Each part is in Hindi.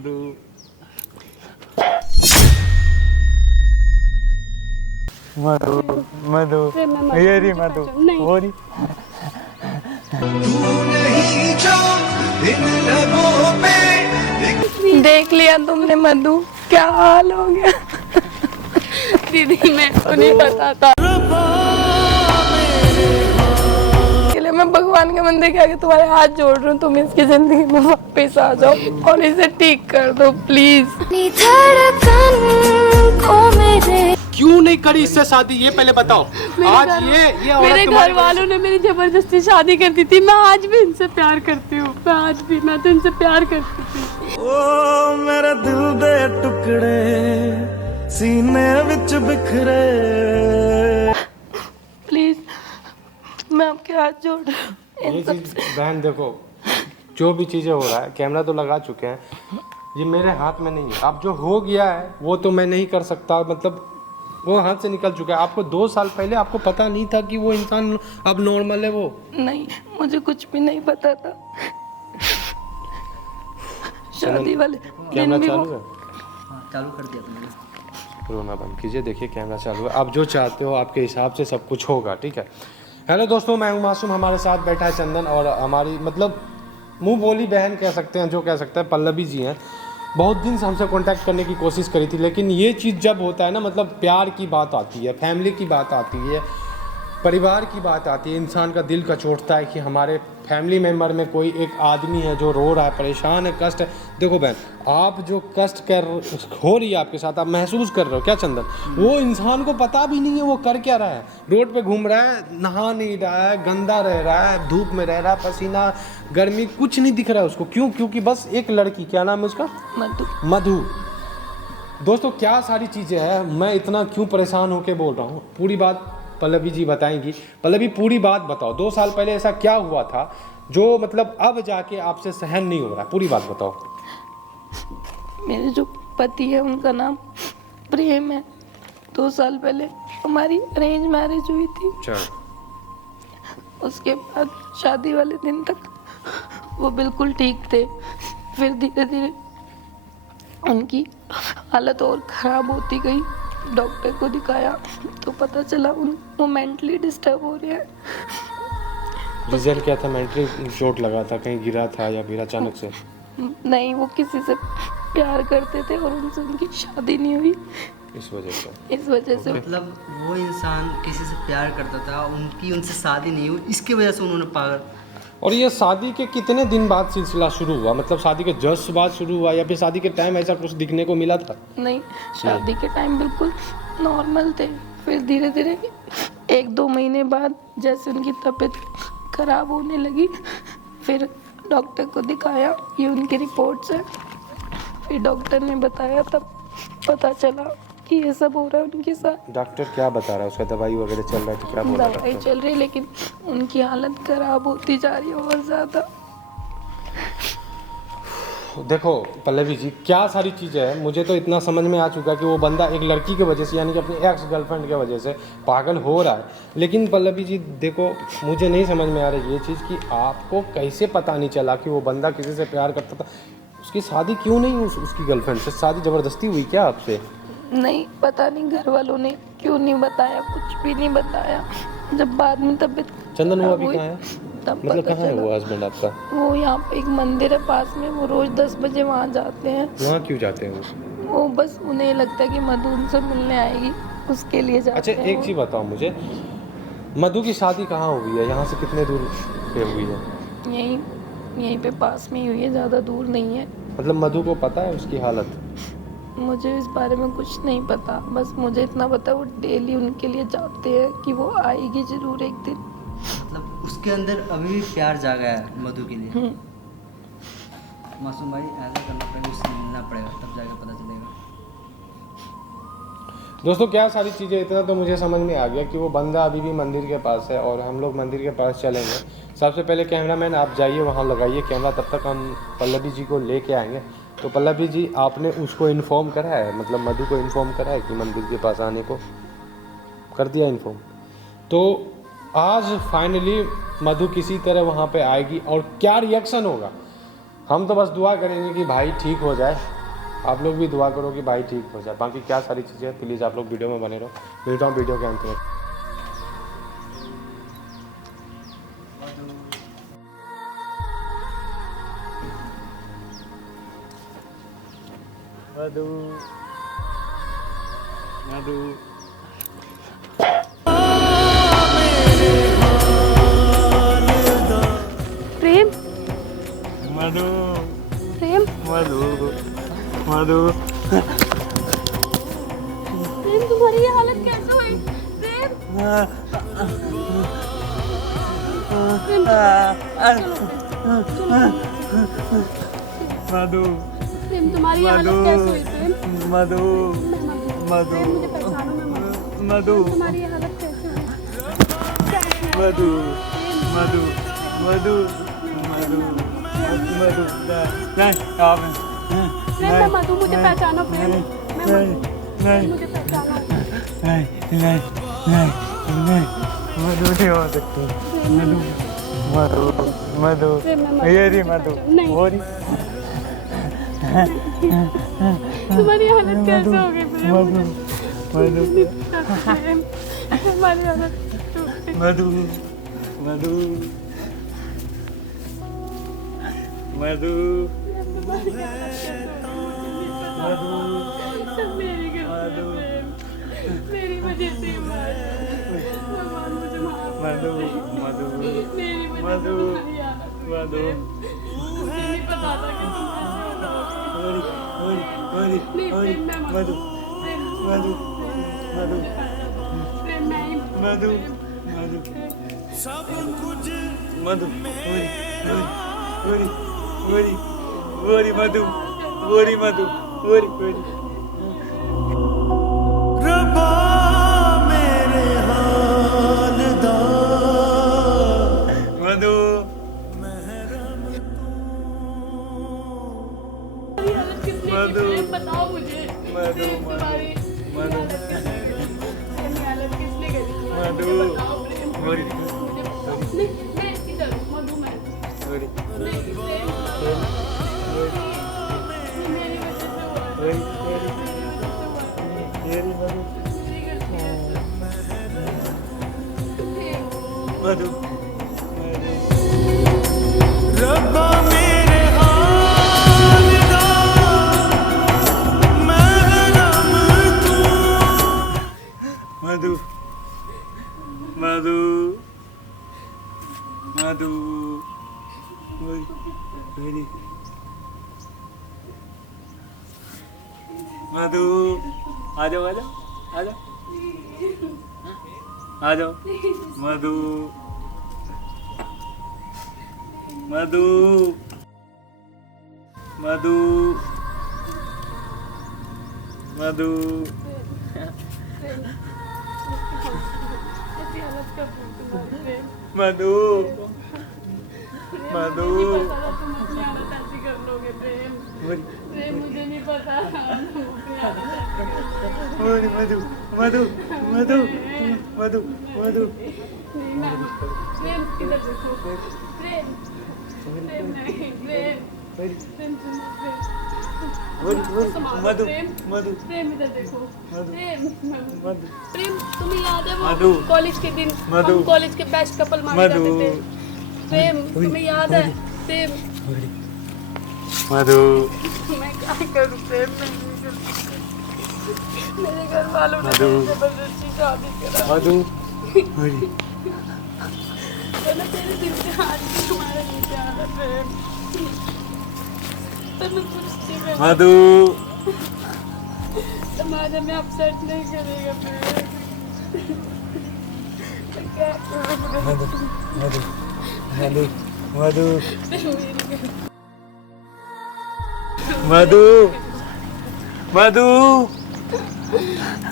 मधु मधु मधु ये रही मधु वो रही। देख लिया तुमने मधु, क्या हाल हो गया। दीदी मैं तो नहीं पता था। इसलिए मैं भगवान के मंदिर के आगे तुम्हारे हाथ जोड़ रही हूँ, तुम इसकी जिंदगी में वापस आ जाओ और इसे ठीक कर दो प्लीज। क्यों नहीं करी इससे शादी, ये पहले बताओ। आज ये मेरे घर वालों ने मेरी जबरदस्ती शादी कर दी थी। मैं आज भी इनसे प्यार करती हूँ, मैं तो इनसे प्यार करती थी। ओ मेरा दिल दे टुकड़े सीने विच बिखरे। प्लीज मैं आपके हाथ जोड़ रही हूँ। ये चीज बहन देखो, जो भी चीजें हो रहा है, कैमरा तो लगा चुके हैं, ये मेरे हाथ में नहीं है। अब जो हो गया है वो तो मैं नहीं कर सकता, मतलब वो हाथ से निकल चुका है। आपको 2 साल पहले आपको पता नहीं था कि वो इंसान अब नॉर्मल है? वो नहीं, मुझे कुछ भी नहीं पता था। शादी वाले कैमरा दिन भी चालू वो है? चालू कर दिया तुमने। रोना बंद कीजिए, देखिए कैमरा चालू है। आप जो चाहते हो आपके हिसाब से सब कुछ होगा, ठीक है। हेलो दोस्तों, मैं हूं मासूम, हमारे साथ बैठा है चंदन और हमारी मतलब मुंह बोली बहन कह सकते हैं, जो कह सकते हैं पल्लवी जी हैं। बहुत दिन से हमसे कांटेक्ट करने की कोशिश करी थी, लेकिन ये चीज़ जब होता है ना, मतलब प्यार की बात आती है, फैमिली की बात आती है, परिवार की बात आती है, इंसान का दिल कचोटता है कि हमारे फैमिली मेम्बर में कोई एक आदमी है जो रो रहा है, परेशान है, कष्ट है। देखो बहन, आप जो कष्ट हो रही है आपके साथ, आप महसूस कर रहे हो क्या चंदन? वो इंसान को पता भी नहीं है वो कर क्या रहा है। रोड पे घूम रहा है, नहा नहीं रहा है, गंदा रह रहा है, धूप में रह रहा है, पसीना गर्मी कुछ नहीं दिख रहा है उसको। क्यों? क्योंकि बस एक लड़की, क्या नाम है उसका? मधु। मधु। दोस्तों क्या सारी चीज़ें हैं, मैं इतना क्यों परेशान होके बोल रहा हूँ, पूरी बात पल्लवी जी बताएंगी। पल्लवी पूरी बात बताओ, 2 साल पहले ऐसा क्या हुआ था जो मतलब अब जाके आपसे सहन नहीं हो रहा, पूरी बात बताओ। मेरे जो पति है उनका नाम प्रेम है। 2 साल पहले हमारी अरेंज मैरिज हुई थी। उसके बाद शादी वाले दिन तक वो बिल्कुल ठीक थे, फिर धीरे धीरे उनकी हालत और ख़राब होती गई। डॉक्टर को दिखाया तो पता चला वो मेंटली डिस्टर्ब हो रहे हैं। रीजन क्या था? मेंटली चोट लगा था, कहीं गिरा था या फिर अचानक से? नहीं, वो किसी से प्यार करते थे और उनसे उनकी शादी नहीं हुई, इस वजह से मतलब वो इंसान किसी से प्यार करता था, उनकी उनसे शादी नहीं हुई, इसकी वजह से उन्होंने पागल। और ये शादी के कितने दिन बाद सिलसिला शुरू हुआ? मतलब शादी के जस्ट बाद शुरू हुआ या फिर शादी के टाइम ऐसा कुछ दिखने को मिला था? नहीं, शादी के टाइम बिल्कुल नॉर्मल थे। फिर धीरे धीरे 1-2 महीने बाद जैसे उनकी तबीयत खराब होने लगी, फिर डॉक्टर को दिखाया, ये उनकी रिपोर्ट्स है। फिर डॉक्टर ने बताया, तब पता चला कि ये सब हो रहा है उनके साथ। डॉक्टर क्या बता रहा है? उसका दवाई वगैरह चल रहा है तो क्या बोल रहा है दवाई डॉक्टर? चल रही है, लेकिन उनकी हालत खराब होती जा रही है और ज़्यादा। देखो पल्लवी जी, क्या सारी चीज़ें हैं, मुझे तो इतना समझ में आ चुका है कि वो बंदा एक लड़की की वजह से, यानी कि अपनी एक्स गर्लफ्रेंड की वजह से पागल हो रहा है। लेकिन पल्लवी जी देखो, मुझे नहीं समझ में आ रही ये चीज़ कि आपको कैसे पता नहीं चला कि वो बंदा किसी से प्यार करता था। उसकी शादी क्यों नहीं हुई? उसकी गर्लफ्रेंड से शादी ज़बरदस्ती हुई क्या आपसे? नहीं, पता नहीं घर वालों ने क्यों नहीं बताया, कुछ भी नहीं बताया। जब बाद में तबीयत चंदन वो खराब अभी हुई, कहाँ है? तब मतलब पता कहाँ है चला। वो हस्बैंड आपका? वो यहाँ पे एक मंदिर है पास में, वो रोज 10 बजे वहाँ जाते हैं। वहाँ क्यों जाते हैं वो? वो बस उन्हें लगता है कि मधु उनसे मिलने आएगी, उसके लिए जाते अच्छा हैं। एक चीज़ बताओ मुझे, मधु की शादी कहाँ हुई है? यहाँ से कितने दूर पे हुई है? यहीं पे पास में ही हुई है, ज़्यादा दूर नहीं है। मतलब मधु को पता है उसकी हालत? मुझे इस बारे में कुछ नहीं पता, बस मुझे इतना पता है वो डेली उनके लिए जाते हैं कि वो आएगी ज़रूर एक दिन। मतलब उसके अंदर अभी भी प्यार जागा है मधु के लिए। मासूम भाई, ऐसा करना पड़ेगा, उससे मिलना पड़ेगा, तब जाके पता चलेगा। दोस्तों क्या सारी चीज़ें, इतना तो मुझे समझ में आ गया कि वो बंदा अभी भी मंदिर के पास है और हम लोग मंदिर के पास चलेंगे। सबसे पहले कैमरामैन आप जाइए वहाँ लगाइए कैमरा, तब तक हम पल्लवी जी को लेके आएंगे। तो पल्लवी जी आपने उसको इन्फॉर्म करा है, मतलब मधु को इन्फॉर्म करा है कि मंदिर के पास आने को? कर दिया इन्फॉर्म। तो आज फाइनली मधु किसी तरह वहाँ पे आएगी और क्या रिएक्शन होगा हम तो बस दुआ करेंगे कि भाई ठीक हो जाए, आप लोग भी दुआ करो कि भाई ठीक हो जाए। बाकी क्या सारी चीज़ें प्लीज़ आप लोग वीडियो में बने रहो। मिलता हूँ वीडियो के अंत में। मधु मधु प्रेम मधु प्रेम मधु मधु प्रेम तुम्हारी ये हालत कैसे हुई? प्रेम मधु प्रेम तुम्हारी ये हालत कैसे हुई? प्रेम मधु मधु प्रेम मुझे पहचानो मैं मधु तुम्हारी ये हालत कैसे हुई? मधु मधु मधु मधु मधु नहीं आप प्रेम मैं मधु, मुझे पहचानो प्रेम। मैं नहीं मधु, नहीं मुझे पहचानो। नहीं नहीं नहीं नहीं मधु नहीं हो सकती। मधु मधु मधु प्रेम मैं मधु, ये रही मुझे मधु पहचानो। नहीं। हो रही तुम्हारी हालत कैसे हो गई प्रेम? मधु मधु प्रेम तुम्हारी हालत टूटी। मधु मधु मधु मधु सब मेरी गलती है प्रेम, मेरी वजह से हुआ है। भगवान मुझे माफ कर मधु दे। मधु मेरी वजह से मधु तुम्हारी हालत हुई मधु प्रेम। मुझे नहीं पता था कि तुम ऐसे होगे। नहीं प्रेम मैं मधु प्रेम मधु मधु प्रेम मैं ही मधु मधु मधु गोरी गोरी मधु गोरी मधु गोरी गोरी मधु तुम्हारी हालत किसने की मधु। प्रेम? बताओ मुझे। मधु प्रेम तुम्हारी मधु मेरी हालत किसने करी? मधु मुझे बताओ प्रेम। गोरी मुझे बताओ। नहीं मैं इधर हूँ, मधु मैं। गोरी नहीं प्रेम मेरी वजह से हुआ है। गोरी मेरी वजह से हुआ है। गोरी मधु मेरी गलती है। प्रेम मधु मधु मधु मधु मेरी मधु आ जाओ आ जाओ आ जाओ आ जाओ मधु मधु मधु मधु ऐसी हालत कब हुई तुम्हारी प्रेम? मधु मधु मुझे नहीं पता था तुम अपनी हालत ऐसी कर लोगे प्रेम। प्रेम मुझे नहीं पता तुम अपनी हालत ऐसी कर लोगे। मधु मधु मधु मधु मधु नहीं मैं प्रेम किधर देखो प्रेम प्रेम नहीं प्रेम प्रेम सुनो प्रेम मधु मधु प्रेम इधर देखो प्रेम मधु प्रेम तुम्हें याद है मधु। वो कॉलेज के दिन मधु। हम कॉलेज के बेस्ट कपल माने मधु। जाते थे प्रेम तुम्हें याद है प्रेम मधु मैं क्या करूं प्रेम मैं नहीं कर सकती। मेरे घर वालों ने मधु। मेरी जबरदस्ती शादी करा मधु वरना तेरे दिल से आज भी तुम्हारे नीचे आता प्रेम पर मैं कुछ नहीं कर मधु समाज हमें अपसेट नहीं करेगा प्रेम मैं क्या करूं मधु मधु मधु मधु मधु मधु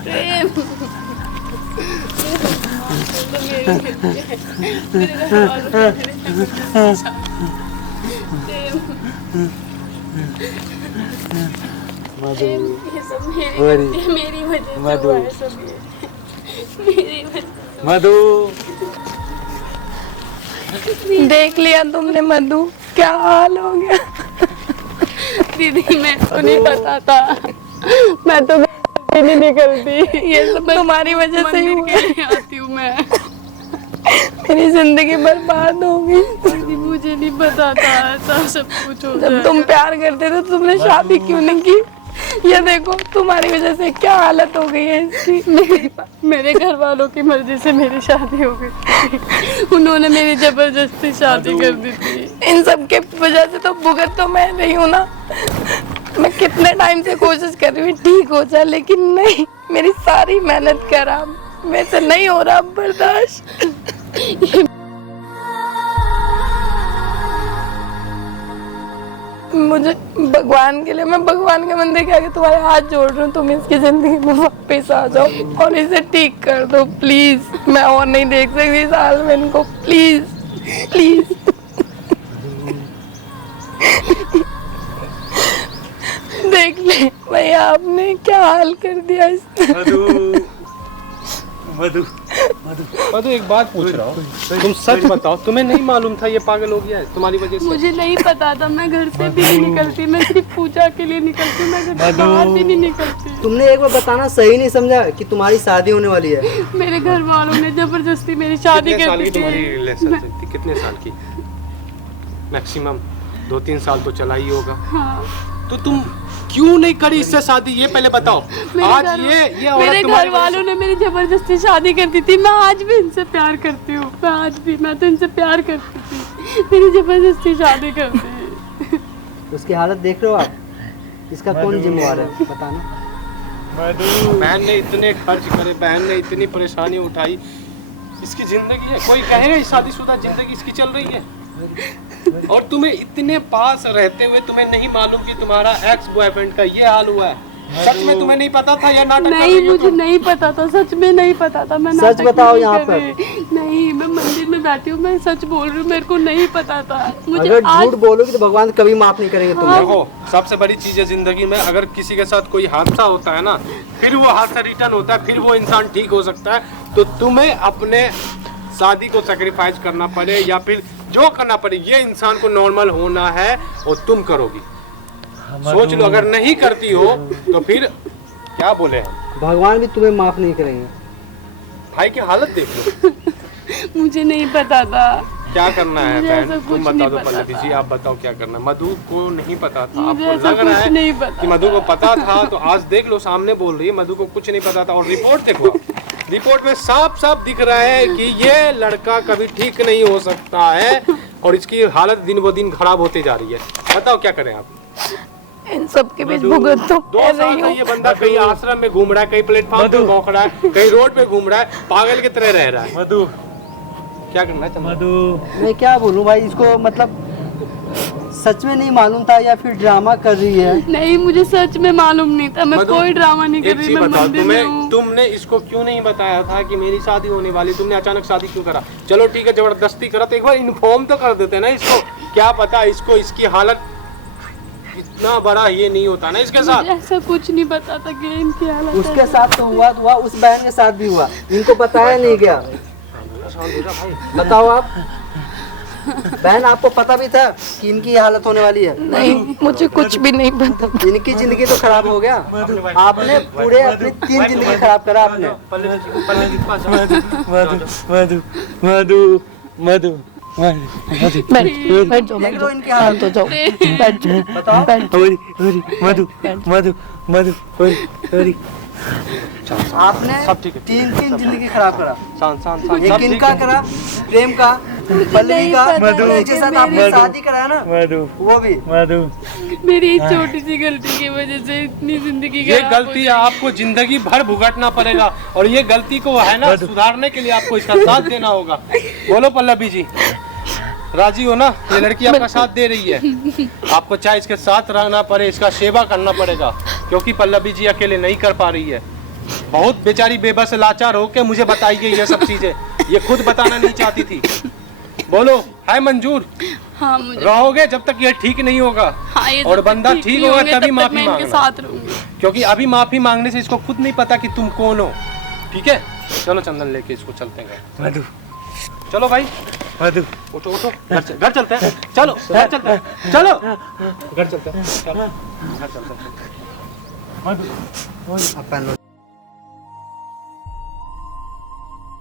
प्रेम मधु ये सब मेरी वजह से मधु। हुआ है सब ये मेरी वजह मधु देख लिया तुमने मधु, क्या हाल हो गया। निकलती थी, मेरे को नहीं पता था, मैं तो घर नहीं निकलती, ये सब तुम्हारी वजह से ही हुआ। मंदिर के लिए आती हूँ मैं। मेरी जिंदगी बर्बाद हो गई। दीदी मुझे नहीं पता था ऐसा सब कुछ हो जब जाएगा। तुम प्यार करते थे तुमने शादी क्यों नहीं की? ये देखो तुम्हारी वजह से क्या हालत हो गई है इसकी। मेरे घर वालों की मर्जी से मेरी शादी हो गई थी। उन्होंने मेरी जबरदस्ती शादी कर दी थी। इन सब के वजह से तो भुगत तो मैं नहीं हूँ ना। मैं कितने टाइम से कोशिश कर रही हूँ ठीक हो जाए, लेकिन नहीं, मेरी सारी मेहनत खराब, मेरे से नहीं हो रहा बर्दाश्त। मुझे भगवान के लिए, मैं भगवान के मंदिर के आगे तुम्हारे हाथ जोड़ रही हूँ, तुम इसकी जिंदगी में वापस आ जाओ और इसे ठीक कर दो प्लीज। मैं और नहीं देख सकती इस हाल में इनको, प्लीज प्लीज। देख ले भैया आपने क्या हाल कर दिया इसका। मधु मधु एक बात पूछ रहा हूँ, तुम सच बताओ, तुम्हें नहीं मालूम था ये पागल हो गया है तुम्हारी वजह से? मुझे नहीं पता था, मैं घर से भी नहीं निकलती, मैं सिर्फ पूजा के लिए निकलती हूँ, मैं घर से बाहर भी नहीं निकलती। तुमने एक बार बताना सही नहीं समझा कि तुम्हारी शादी होने वाली है। मेरे घर वालों ने जबरदस्ती मेरी शादी कितने साल कर की दी तुम्हारी थी। रिलेशनशिप थी? कितने साल की? मैक्सिमम 2-3 साल तो चला ही होगा। हाँ। तो तुम क्यों नहीं करी इससे शादी, ये पहले बताओ। आज ये औरत मेरे तुम्हारी घर वालों ने मेरी जबरदस्ती शादी कर दी थी। मैं आज भी इनसे प्यार करती हूँ, मैं तो इनसे प्यार करती थी, मेरी जबरदस्ती शादी कर दी। उसकी हालत देख रहे हो आप, इसका कौन जिम्मेवार है बताना। बहन ने इतने खर्च करे, बहन ने इतनी परेशानी उठाई, इसकी जिंदगी है, कोई कहेगा इस शादीशुदा जिंदगी इसकी चल रही है? और तुम्हें इतने पास रहते हुए तुम्हें नहीं मालूम कि तुम्हारा एक्स बॉयफ्रेंड का ये हाल हुआ है? सच में तुम्हें नहीं पता था या नाटक कर रही नहीं, हो? मुझे नहीं पता था, सच में नहीं पता था। मैं सच नाटक बताओ नहीं यहाँ कर पर। रही। नहीं, मैं मंदिर में बैठी हूँ, मैं सच बोल रही हूँ, मेरे को नहीं पता था। मुझे अगर आज झूठ बोलोगे तो भगवान कभी माफ नहीं करेंगे तुम्हें। देखो, सबसे बड़ी चीज है जिंदगी में, अगर किसी के साथ कोई हादसा होता है ना, फिर वो हादसा रिटर्न होता है, फिर वो इंसान ठीक हो सकता है। तो तुम्हें अपने शादी को सेक्रीफाइस करना पड़े या फिर जो करना पड़े, ये इंसान को नॉर्मल होना है और तुम करोगी। सोच लो, अगर नहीं करती हो तो फिर क्या बोले हम? भगवान भी तुम्हें माफ नहीं करेंगे। भाई की हालत देख लो। मुझे नहीं पता था। क्या करना है मुझे बहन, ऐसा तुम कुछ बता नहीं दो। पता पल्लवी था। जी आप बताओ क्या करना है? मधु को नहीं पता था, मुझे आपको ऐसा लग रहा कुछ नहीं है पता कि मधु को पता था, तो आज देख लो सामने बोल रही है मधु को कुछ नहीं पता था। और रिपोर्ट देखो, रिपोर्ट में साफ साफ दिख रहा है कि ये लड़का कभी ठीक नहीं हो सकता है और इसकी हालत दिन ब दिन खराब होती जा रही है। बताओ क्या करें आप? इन सब के बीच भुगत तो 2 मैं साल रही से हूँ। ये बंदा कहीं आश्रम में घूम रहा है, कहीं प्लेटफॉर्म पे भौंक रहा है, कहीं रोड पे घूम रहा है, पागल की तरह रह रहा है। मधु क्या करना है चंदन? मधु मैं क्या बोलूँ भाई, इसको मतलब सच में नहीं मालूम था या फिर ड्रामा कर रही है। नहीं, मुझे सच में मालूम नहीं था, मैं मधु, कोई ड्रामा नहीं कर एक रही, चीज मैं बताओ, मंदिर में तुम्हें हूँ। तुमने इसको क्यों नहीं बताया था कि मेरी शादी होने वाली? तुमने अचानक शादी क्यों करा? चलो ठीक है, जबरदस्ती करा तो एक बार इन्फॉर्म तो कर देते ना इसको। क्या पता इसको इसकी हालत इतना बड़ा ये नहीं होता ना इसके साथ। मुझे ऐसा कुछ नहीं पता था कि इनकी हालत उसके ऐसी। साथ तो हुआ, उस बहन के साथ भी हुआ, इनको बताया नहीं गया। बताओ आप, बहन आपको पता भी था कि इनकी ये हालत होने वाली है? नहीं, मुझे कुछ भी नहीं पता। इनकी जिंदगी तो खराब हो गया, आपने पूरे अपनी 3 जिंदगी खराब करा आपने। मधु मधु मधु मधु बैठ जाओ, देख लो इनकी शांत हालत। हो जाओ, बैठ जाओ, बताओ। बैठ जाओ। मधु मधु मधु मधु आपने सब ठीक है। 3 जिंदगी खराब करा। शांत शांत एक शांत। इनका करा, प्रेम का, पल्लवी का, मधु, जिसके साथ आपने शादी कराया ना, मधु वो भी। मधु मेरी इस छोटी सी गलती की वजह से इतनी जिंदगी ये खराब हो गलती आपको जिंदगी भर भुगतना पड़ेगा और ये गलती को है ना सुधारने के लिए आपको इसका साथ देना होगा। बोलो पल्लवी जी, राजी हो ना? ये लड़की आपका साथ दे रही है, आपको चाहे इसके साथ रहना पड़े, इसका सेवा करना पड़ेगा, क्योंकि पल्लवी जी अकेले नहीं कर पा रही है। बहुत बेचारी बेबस लाचार हो के मुझे बताई गई ये सब चीजें, ये खुद बताना नहीं चाहती थी। बोलो है मंजूर? हाँ, मुझे रहोगे जब तक ये ठीक नहीं होगा। हाँ, ये और जब तक बंदा ठीक नहीं होगा होंगे, तभी तब तक माफी मैं इनके मांगना। साथ रहूंगी। क्योंकि अभी माफी मांगने से इसको खुद नहीं पता कि तुम कौन हो। ठीक है, चलो चंदन लेके इसको चलते हैं। मधु चलो भाई, मधु उठो उठो, घर चलते हैं, चलो घर चलते हैं, चलो घर चलते हैं, चलो घर चलते हैं। मधु अपन लोग